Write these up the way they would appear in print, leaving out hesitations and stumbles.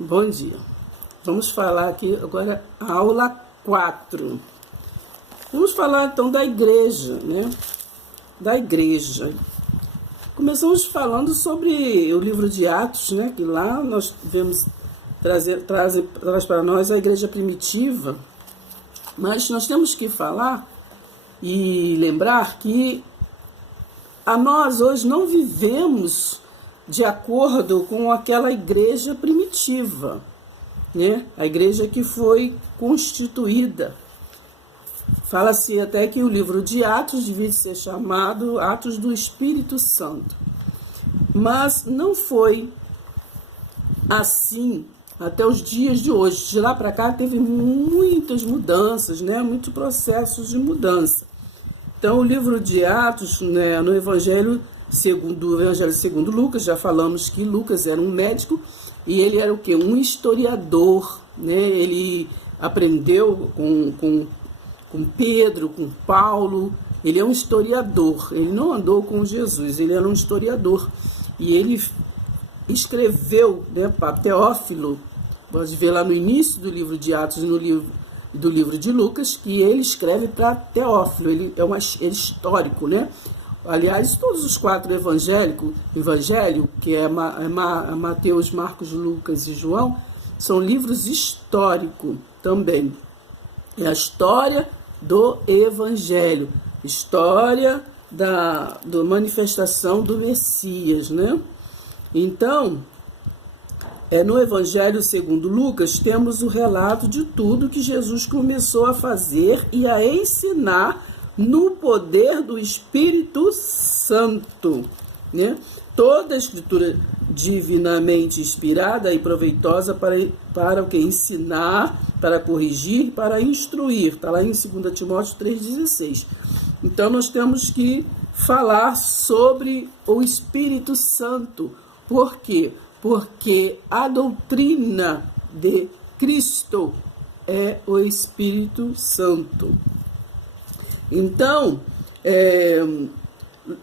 Bom dia. Vamos falar aqui agora a aula 4. Vamos falar então da igreja, né? Da igreja. Começamos falando sobre o livro de Atos, né? Que lá nós vemos traz para nós a igreja primitiva. Mas nós temos que falar e lembrar que nós hoje não vivemos de acordo com aquela igreja primitiva, né? A igreja que foi constituída. Fala-se até que o livro de Atos devia ser chamado Atos do Espírito Santo. Mas não foi assim até os dias de hoje. De lá para cá teve muitas mudanças, né? Muitos processos de mudança. Então o livro de Atos, né, no Evangelho segundo Lucas, já falamos que Lucas era um médico e ele era o quê? Um historiador, né? Ele aprendeu com Pedro, com Paulo. Ele é um historiador, ele não andou com Jesus, ele era um historiador. E ele escreveu, né, para Teófilo, pode ver lá no início do livro de Atos, do livro de Lucas, que ele escreve para Teófilo, ele é histórico, né? Aliás, todos os 4 evangelho, que é Mateus, Marcos, Lucas e João, são livros históricos também. É a história do evangelho, história da manifestação do Messias, né? Então, no Evangelho segundo Lucas, temos o relato de tudo que Jesus começou a fazer e a ensinar no poder do Espírito Santo, né? Toda a Escritura divinamente inspirada e proveitosa para o que? Ensinar, para corrigir, para instruir. Está lá em 2 Timóteo 3,16. Então, nós temos que falar sobre o Espírito Santo. Por quê? Porque a doutrina de Cristo é o Espírito Santo. Então,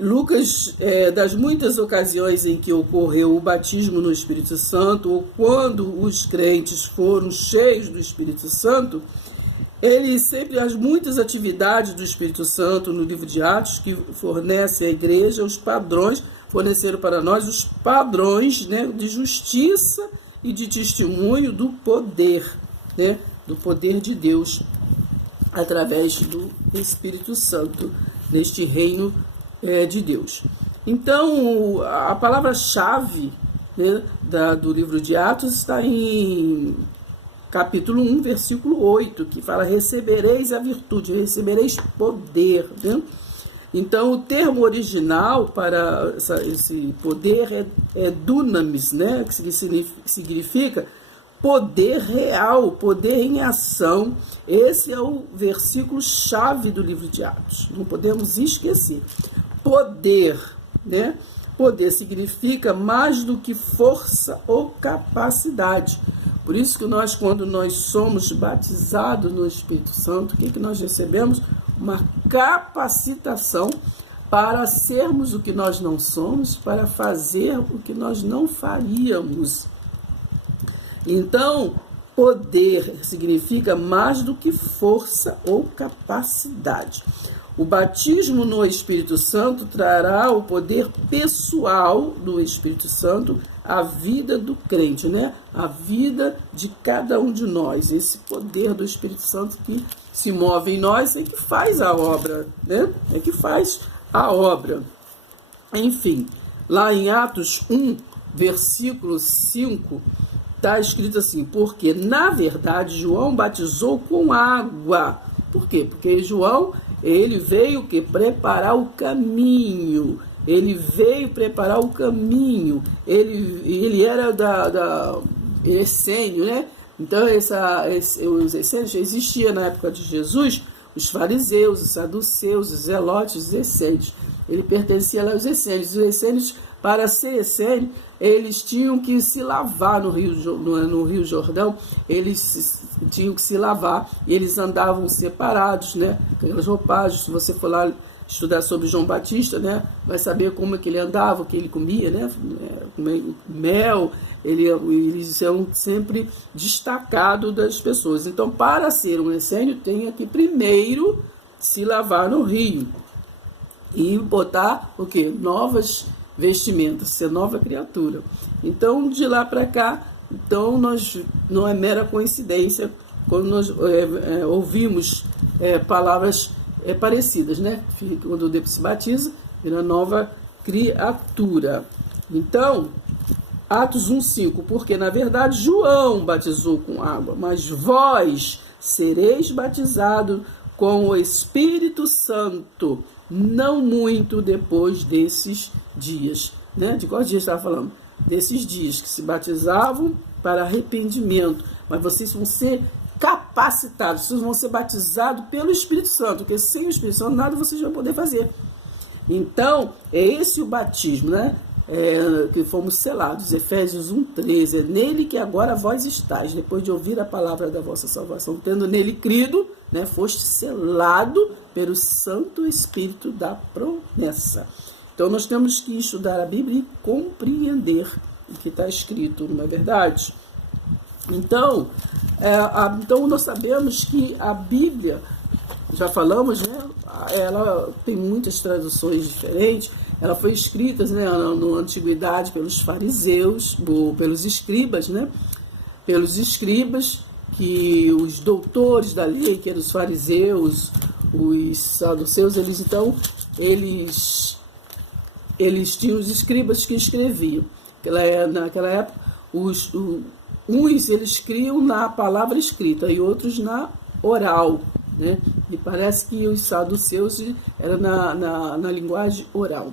Lucas, das muitas ocasiões em que ocorreu o batismo no Espírito Santo, ou quando os crentes foram cheios do Espírito Santo, ele sempre as muitas atividades do Espírito Santo no livro de Atos, que fornece à igreja os padrões, forneceram para nós os padrões, né, de justiça e de testemunho do poder, né, do poder de Deus, através do Espírito Santo, neste reino de Deus. Então, a palavra-chave, né, do livro de Atos está em capítulo 1, versículo 8, que fala: recebereis a virtude, recebereis poder, né? Então, o termo original para esse poder é dunamis, né? Que significa poder real, poder em ação. Esse é o versículo-chave do livro de Atos. Não podemos esquecer. Poder, né? Poder significa mais do que força ou capacidade. Por isso que quando nós somos batizados no Espírito Santo, o que nós recebemos? Uma capacitação para sermos o que nós não somos, para fazer o que nós não faríamos. Então, poder significa mais do que força ou capacidade. O batismo no Espírito Santo trará o poder pessoal do Espírito Santo à vida do crente, né? A vida de cada um de nós. Esse poder do Espírito Santo que se move em nós é que faz a obra, né? É que faz a obra. Enfim, lá em Atos 1, versículo 5, está escrito assim: porque, na verdade, João batizou com água. Por quê? Porque João, ele veio preparar o caminho. Ele veio preparar o caminho. Ele era da essênio, né? Então, os essênios existiam na época de Jesus, os fariseus, os saduceus, os zelotes, os essênios. Ele pertencia aos essênios. Os essênios, para ser essênio, eles tinham que se lavar no Rio Jordão, eles tinham que se lavar, e eles andavam separados, né? Aquelas roupagens, se você for lá estudar sobre João Batista, né, vai saber como é que ele andava, o que ele comia, né, mel, eles são sempre destacados das pessoas. Então, para ser um essênio, tem que primeiro se lavar no rio e botar o quê? Novas vestimentas, ser nova criatura. Então, de lá para cá, então não é mera coincidência quando nós ouvimos palavras parecidas, né? Quando o Deus se batiza, vira nova criatura. Então, Atos 1,5, porque na verdade João batizou com água, mas vós sereis batizados com o Espírito Santo, não muito depois desses dias. Né? De qual dia estava falando? Desses dias que se batizavam para arrependimento, mas vocês vão ser capacitados, vocês vão ser batizados pelo Espírito Santo, porque sem o Espírito Santo nada vocês vão poder fazer. Então, é esse o batismo, né? Que fomos selados, Efésios 1,13, é nele que agora vós estáis, depois de ouvir a palavra da vossa salvação, tendo nele crido, né, foste selado pelo Santo Espírito da promessa. Então nós temos que estudar a Bíblia e compreender o que está escrito, não é verdade? Então, então nós sabemos que a Bíblia, já falamos, né, ela tem muitas traduções diferentes. Ela foi escrita, né, na antiguidade pelos fariseus, ou pelos escribas, né? Pelos escribas, que os doutores da lei, que eram os fariseus, os saduceus, eles tinham os escribas que escreviam. Naquela época, uns eles criam na palavra escrita e outros na oral, né? E parece que os saduceus eram na linguagem oral.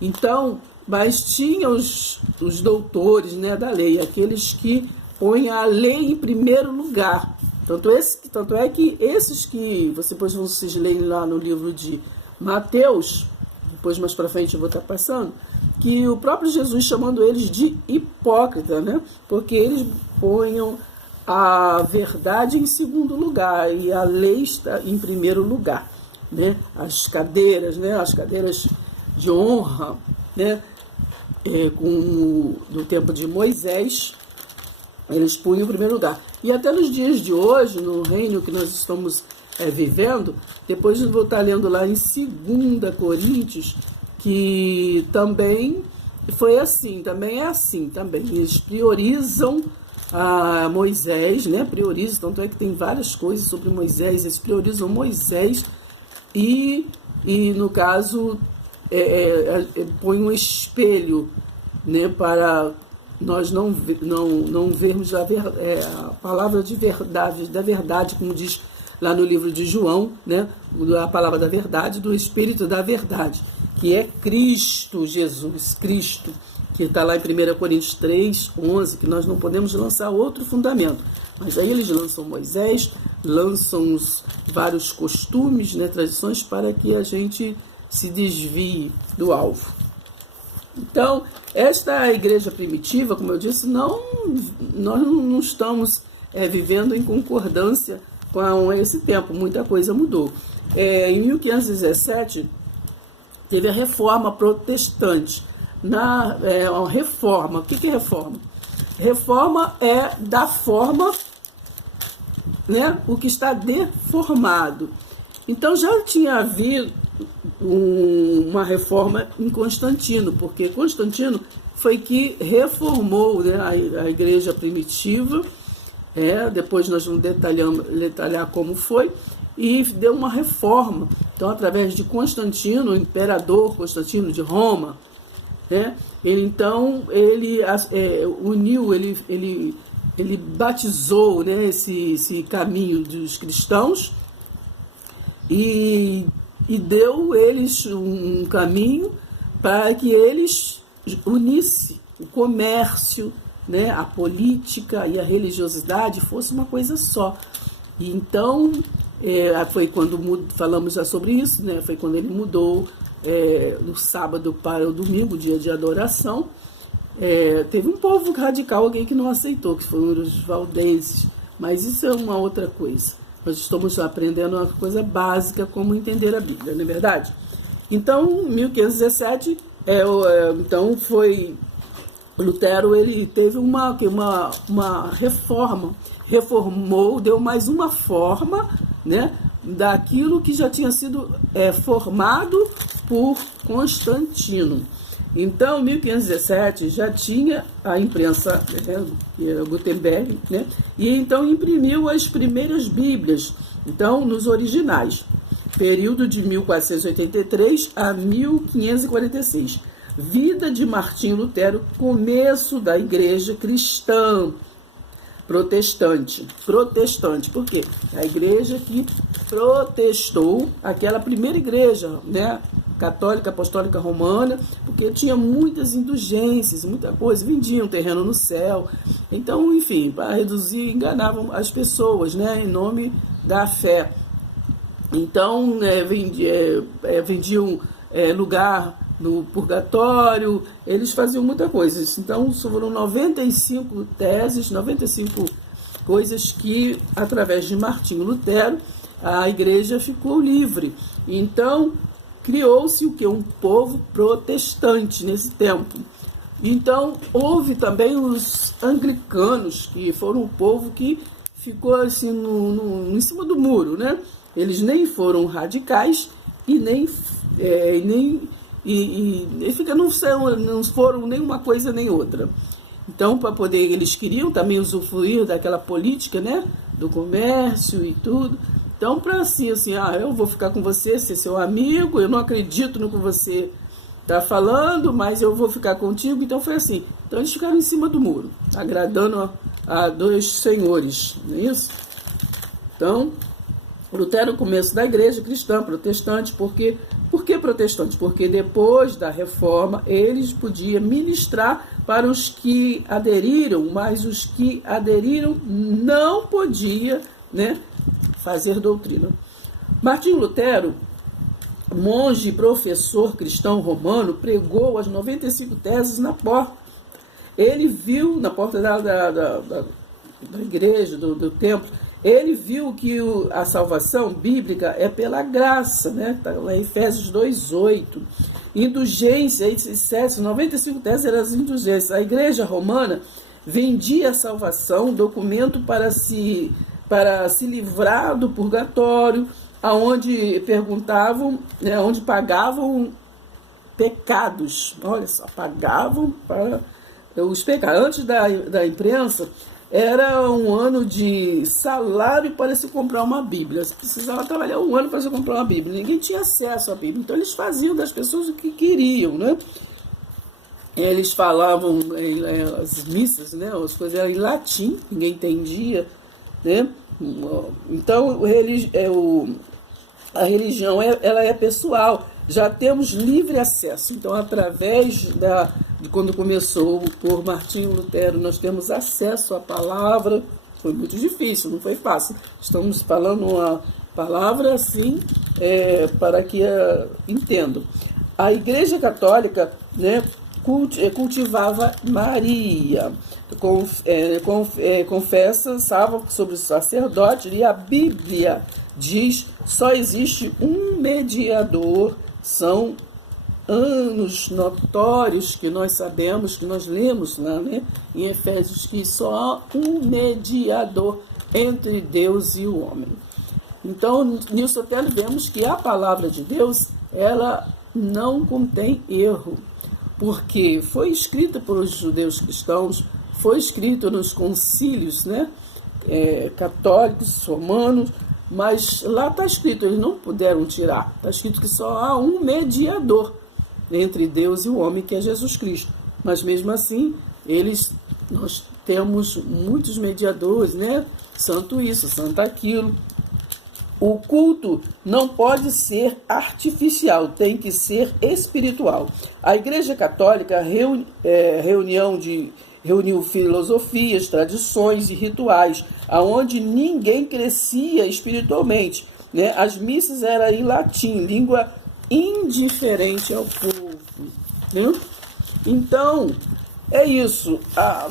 Então, mas tinha os doutores, né, da lei, aqueles que põem a lei em primeiro lugar. Tanto é que esses que vocês leem lá no livro de Mateus, depois mais para frente eu vou estar passando, que o próprio Jesus chamando eles de hipócrita, né? Porque eles ponham a verdade em segundo lugar e a lei está em primeiro lugar, né? As cadeiras de honra, né? No tempo de Moisés, eles punham em primeiro lugar. E até nos dias de hoje, no reino que nós estamos vivendo, depois eu vou estar lendo lá em 2 Coríntios, que também foi assim, também é assim, também. Eles priorizam a Moisés, né? Priorizam, tanto é que tem várias coisas sobre Moisés, eles priorizam Moisés e no caso, põe um espelho, né? Para nós não vermos a palavra de verdade, da verdade, como diz lá no livro de João, né? A palavra da verdade, do Espírito da verdade, que é Cristo Jesus, Cristo, que está lá em 1 Coríntios 3:11, que nós não podemos lançar outro fundamento. Mas aí eles lançam Moisés, lançam os vários costumes, né, tradições, para que a gente se desvie do alvo. Então, esta igreja primitiva, como eu disse, nós não estamos vivendo em concordância com esse tempo, muita coisa mudou. Em 1517, teve a reforma protestante. A reforma, o que é reforma? Reforma é da forma, né, o que está deformado. Então já tinha havido uma reforma em Constantino, porque Constantino foi que reformou, né, a igreja primitiva. Depois nós vamos detalhar como foi, e deu uma reforma. Então, através de Constantino, o imperador Constantino de Roma, né, ele uniu, ele batizou, né, esse caminho dos cristãos e deu eles um caminho para que eles unissem o comércio, né, a política e a religiosidade fosse uma coisa só. E então, foi quando falamos já sobre isso, né, foi quando ele mudou no sábado para o domingo, dia de adoração. Teve um povo radical, alguém que não aceitou, que foram os valdenses, mas isso é uma outra coisa. Nós estamos aprendendo uma coisa básica, como entender a Bíblia, não é verdade? Então, 1517, então foi Lutero, ele teve uma reforma, reformou, deu mais uma forma, né, daquilo que já tinha sido formado por Constantino. Então, em 1517, já tinha a imprensa, Gutenberg, né, e então imprimiu as primeiras Bíblias, então, nos originais, período de 1483 a 1546. Vida de Martinho Lutero, começo da igreja cristã protestante. Protestante, por quê? A igreja que protestou, aquela primeira igreja, né, católica, apostólica romana, porque tinha muitas indulgências, muita coisa, vendiam terreno no céu. Então, enfim, para reduzir, enganavam as pessoas, né, em nome da fé. Então, vendiam lugar no purgatório, eles faziam muita coisa. Então, foram 95 teses, 95 coisas que, através de Martinho Lutero, a igreja ficou livre. Então, criou-se o que? Um povo protestante nesse tempo. Então, houve também os anglicanos, que foram um povo que ficou assim em cima do muro, né? Eles nem foram radicais e não foram nem uma coisa nem outra. Então, para poder, eles queriam também usufruir daquela política, né, do comércio e tudo. Então, para assim, eu vou ficar com você, ser seu amigo, eu não acredito no que você está falando, mas eu vou ficar contigo. Então, foi assim. Então, eles ficaram em cima do muro, agradando a dois senhores, não é isso? Então, Lutero, começo da igreja cristã, protestante, por que protestante? Porque depois da reforma, eles podiam ministrar para os que aderiram, mas os que aderiram não podiam, né, fazer doutrina. Martinho Lutero, monge e professor cristão romano, pregou as 95 teses na porta. Ele viu, na porta da igreja, do templo, ele viu que a salvação bíblica é pela graça, né? Está lá em Efésios 2:8. Indulgência, 95 teses eram as indulgências. A igreja romana vendia a salvação, documento para se livrar do purgatório, aonde perguntavam, né, onde pagavam pecados. Olha só, pagavam para os pecados. Antes da imprensa, era um ano de salário para se comprar uma Bíblia. Você precisava trabalhar um ano para se comprar uma Bíblia. Ninguém tinha acesso à Bíblia. Então, eles faziam das pessoas o que queriam, né? Eles falavam as missas, né? As coisas eram em latim, ninguém entendia, né? Então, a religião ela é pessoal. Já temos livre acesso. Então, através de quando começou por Martinho Lutero, nós temos acesso à palavra. Foi muito difícil, não foi fácil. Estamos falando uma palavra assim, para que entendam. A Igreja Católica, né, cultivava Maria, confessa, salva sobre o sacerdote, e a Bíblia diz: só existe um mediador. São anos notórios que nós sabemos, que nós lemos lá, né, em Efésios, que só há um mediador entre Deus e o homem. Então, nisso até vemos que a palavra de Deus, ela não contém erro, porque foi escrita pelos judeus cristãos, foi escrita nos concílios, né, católicos, romanos, mas lá está escrito, eles não puderam tirar, está escrito que só há um mediador entre Deus e o homem, que é Jesus Cristo. Mas mesmo assim, nós temos muitos mediadores, né? Santo isso, santo aquilo. O culto não pode ser artificial, tem que ser espiritual. A Igreja Católica reuniu filosofias, tradições e rituais, aonde ninguém crescia espiritualmente, né? As missas eram em latim, língua indiferente ao povo, né? Então, é isso.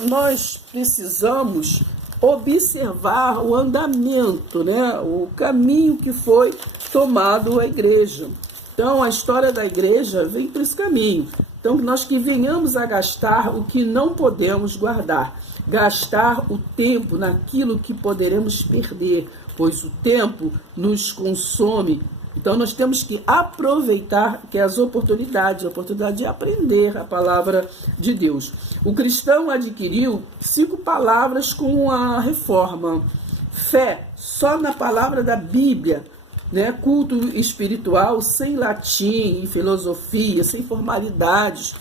Nós precisamos observar o andamento, né? O caminho que foi tomado a igreja. Então, a história da igreja vem por esse caminho. Então, nós que venhamos a gastar o que não podemos guardar. Gastar o tempo naquilo que poderemos perder, pois o tempo nos consome. Então, nós temos que aproveitar que as oportunidades, a oportunidade de aprender a palavra de Deus. O cristão adquiriu 5 palavras com a reforma. Fé, só na palavra da Bíblia, né? Culto espiritual, sem latim e filosofia, sem formalidades.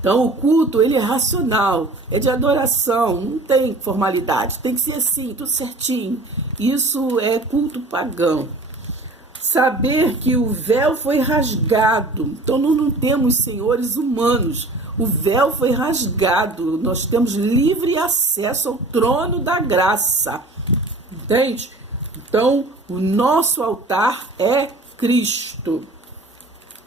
Então, o culto, ele é racional, é de adoração, não tem formalidade, tem que ser assim, tudo certinho. Isso é culto pagão. Saber que o véu foi rasgado. Então, nós não temos senhores humanos. O véu foi rasgado. Nós temos livre acesso ao trono da graça. Entende? Então, o nosso altar é Cristo.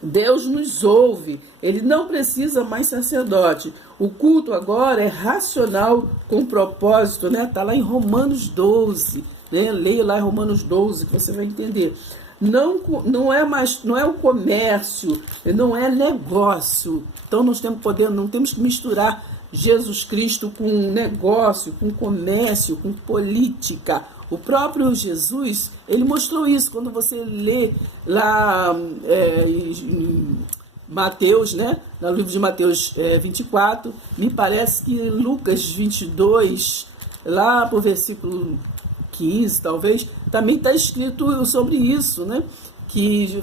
Deus nos ouve. Ele não precisa mais sacerdote. O culto agora é racional com propósito, né? Está lá em Romanos 12. Né? Leia lá em Romanos 12 que você vai entender. Não é o comércio, não é negócio. Então nós não temos que misturar Jesus Cristo com negócio, com comércio, com política. O próprio Jesus, ele mostrou isso quando você lê lá em Mateus, né? No livro de Mateus 24, me parece que Lucas 22, lá para o versículo 15, talvez, também está escrito sobre isso, né? Que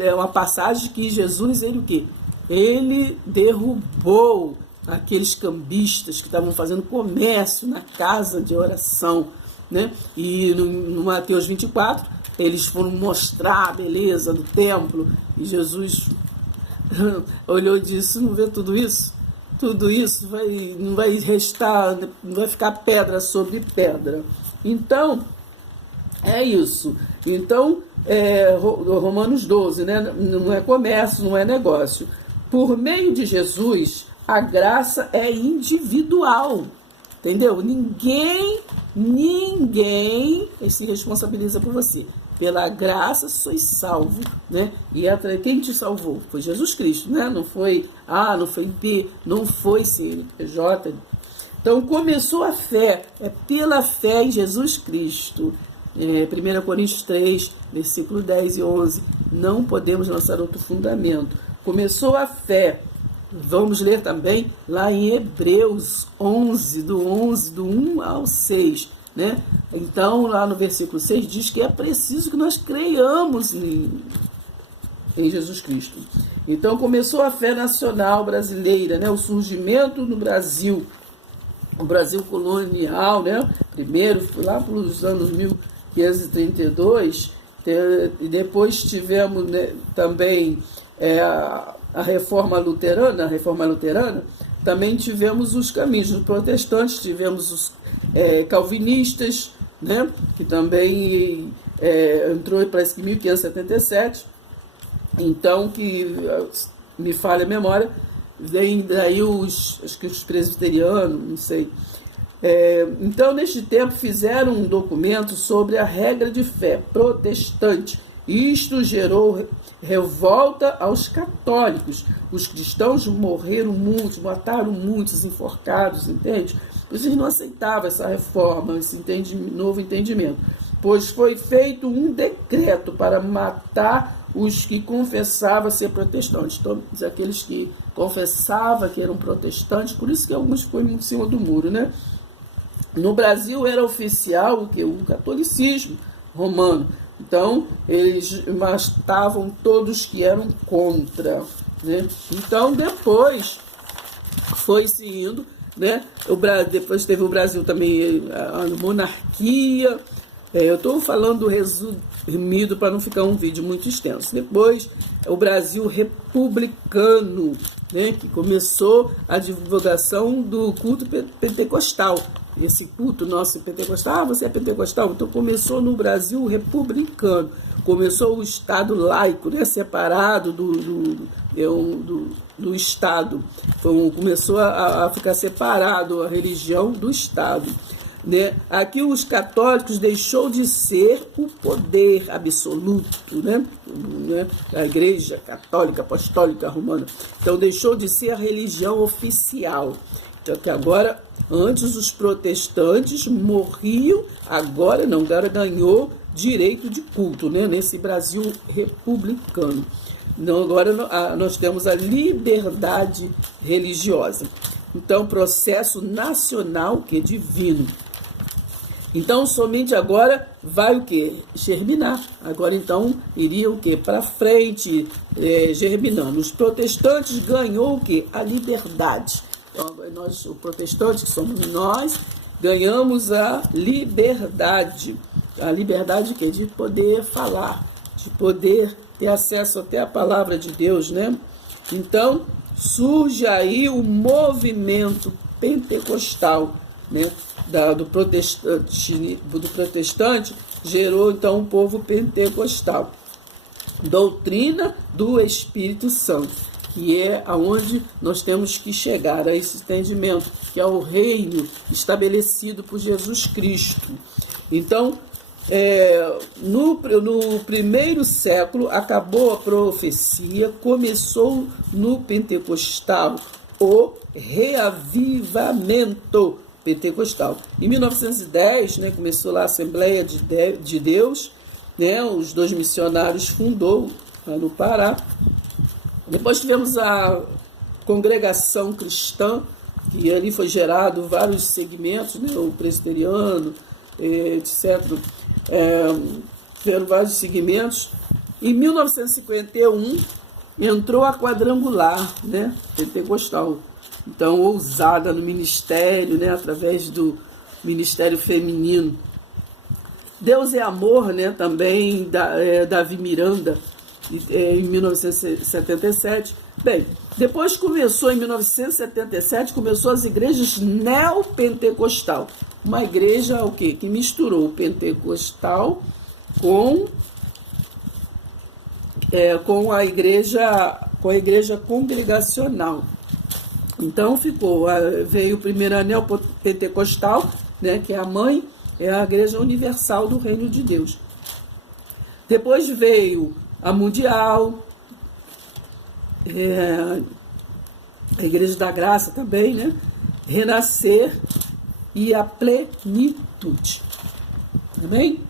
é uma passagem que Jesus, ele o quê? Ele derrubou aqueles cambistas que estavam fazendo comércio na casa de oração, né? E no Mateus 24, eles foram mostrar a beleza do templo, e Jesus olhou e disse: não vê tudo isso? Tudo isso não vai restar, não vai ficar pedra sobre pedra. Então, é isso. Então, Romanos 12, né? Não é comércio, não é negócio. Por meio de Jesus, a graça é individual. Entendeu? Ninguém se responsabiliza por você. Pela graça sois salvo, né? E quem te salvou? Foi Jesus Cristo, né? Não foi A, não foi B, não foi CNPJ. Então, começou a fé, é pela fé em Jesus Cristo. 1 Coríntios 3, versículo 10 e 11. Não podemos lançar outro fundamento. Começou a fé. Vamos ler também lá em Hebreus 11, do 1 ao 6. Né? Então, lá no versículo 6, diz que é preciso que nós creiamos em Jesus Cristo. Então, começou a fé nacional brasileira, né? O surgimento no Brasil. O Brasil colonial, né? Primeiro, foi lá para os anos 1532, e depois tivemos, né, também a reforma luterana, também tivemos os caminhos dos protestantes, tivemos os calvinistas, né? Que também entrou, parece que em 1577, então, que me falha a memória, vem daí acho que os presbiterianos, não sei. Então, neste tempo, fizeram um documento sobre a regra de fé protestante. Isto gerou revolta aos católicos. Os cristãos morreram muitos, mataram muitos, enforcados, entende? Eles não aceitavam essa reforma, esse novo entendimento. Pois foi feito um decreto para matar os que confessavam ser protestantes. Então, aqueles que confessavam que eram protestantes, por isso que alguns ficam em cima do muro, né? No Brasil era oficial o catolicismo romano. Então, eles matavam todos que eram contra, né? Então, depois foi se indo, né? Depois teve o Brasil também, a monarquia. Eu estou falando resumido para não ficar um vídeo muito extenso. Depois, o Brasil republicano, né? Que começou a divulgação do culto pentecostal. Esse culto nosso pentecostal, você é pentecostal? Então começou no Brasil republicano, começou o Estado laico, né, separado do Estado, então, começou a ficar separado a religião do Estado. né? Aqui os católicos deixou de ser o poder absoluto, né? A Igreja Católica Apostólica Romana. Então deixou de ser a religião oficial. Então que agora, antes os protestantes morriam, agora não, agora ganhou direito de culto, né? Nesse Brasil republicano. Então, agora nós temos a liberdade religiosa. Então, processo nacional que é divino. Então, somente agora vai o quê? Germinar. Agora, então, iria o quê? Para frente, germinando. Os protestantes ganhou o quê? A liberdade. Então, nós, os protestantes, que somos nós, ganhamos a liberdade. A liberdade que é de poder falar, de poder ter acesso até a palavra de Deus, né? Então, surge aí o movimento pentecostal, né? Do protestante, gerou então um povo pentecostal. Doutrina do Espírito Santo, que é aonde nós temos que chegar a esse entendimento, que é o reino estabelecido por Jesus Cristo. Então, no primeiro século acabou a profecia, começou no pentecostal o reavivamento pentecostal. Em 1910, né, começou lá a Assembleia de Deus, né, os 2 missionários fundou lá no Pará. Depois tivemos a Congregação Cristã, que ali foi gerado vários segmentos, né, o presbiteriano, etc. Tiveram vários segmentos. Em 1951 entrou a Quadrangular, né, pentecostal. Então, ousada no ministério, né, através do ministério feminino. Deus é Amor, né, também, Davi Miranda, em 1977. Bem, depois começou, em 1977, começou as igrejas neopentecostal. Uma igreja, o quê? Que misturou o pentecostal com a igreja congregacional. Então veio primeiro a neopentecostal, né, que é a mãe, é a Igreja Universal do Reino de Deus. Depois veio a Mundial, a Igreja da Graça também, né? Renascer e a Plenitude. Amém?